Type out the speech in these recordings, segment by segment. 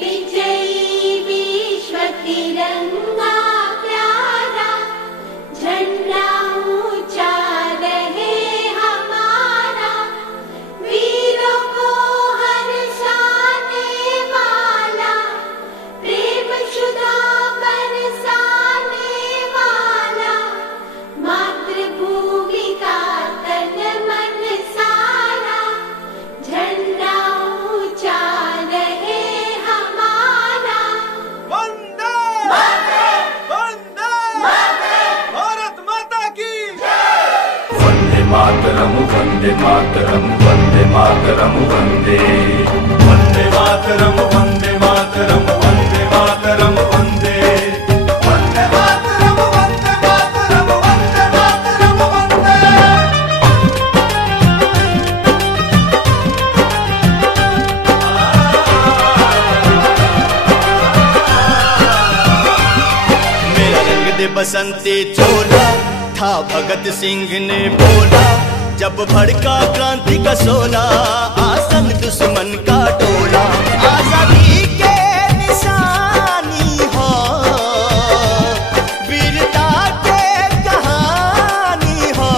विजयी विश्व तिरंगा प्यारा, झंडा ऊंचा रहे हमारा, वीरों को हर्षाने वाला, प्रेम सुधा बरसाने वाला, मातृभूमि का तन मन सारा, झंडा ऊंचा रहे हमारा। वंदे वंदे भारत माता की वंदे मातरम वंदे मातरम वंदे मातरम वंदे वंदे मातरम वंदे मातरम वंदे मातरम वंदे वंदे मातरम वंदे मातरम वंदे मातरम वंदे। मेरा रंग दे बसंती चोला था भगत सिंह ने बोला, जब भड़का क्रांति का सोला, आसन दुश्मन का टोला। आजादी के निशानी हो, वीरता के कहानी हो,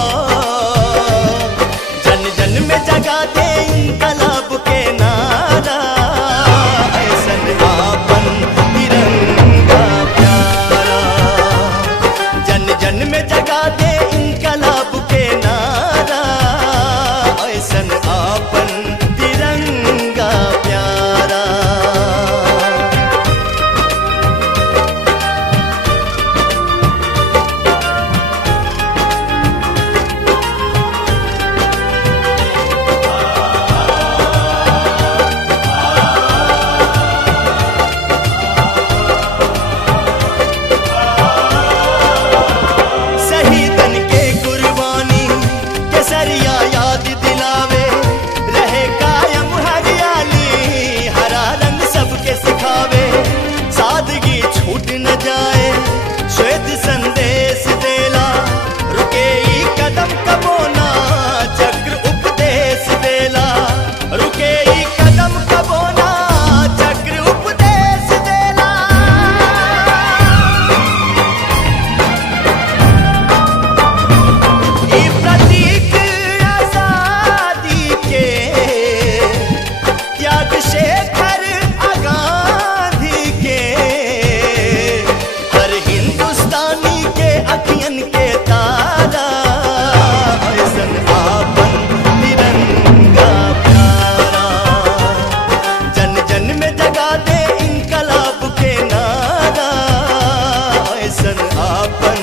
जन जन में जगा दे इनकलाब के नारा, ऐसन आपन तिरंगा प्यारा, जन जन में जगा दे इनकलाब के नारा, ऐसन आपन तिरंगा प्यारा। शहीदन के कुर्बानी केसरिया याद दिलावे, रहे कायम हरियाली, हरा रंग सबके सिखावे, सादगी छूट न जाए, श्वेत संदेश देला, रुके ई कदम कबोना, चक्र उपदेश देला, रुके ई कदम कबोना, चक्र उपदेश देला। ई प्रतीक आजादी के, त्याग शेखर गांधी के, हर हिंदुस्तानी के अखियन के तारा, ऐसन आपन तिरंगा प्यारा, जन जन में जगा दे इनकलाब के नारा, ऐसन आपन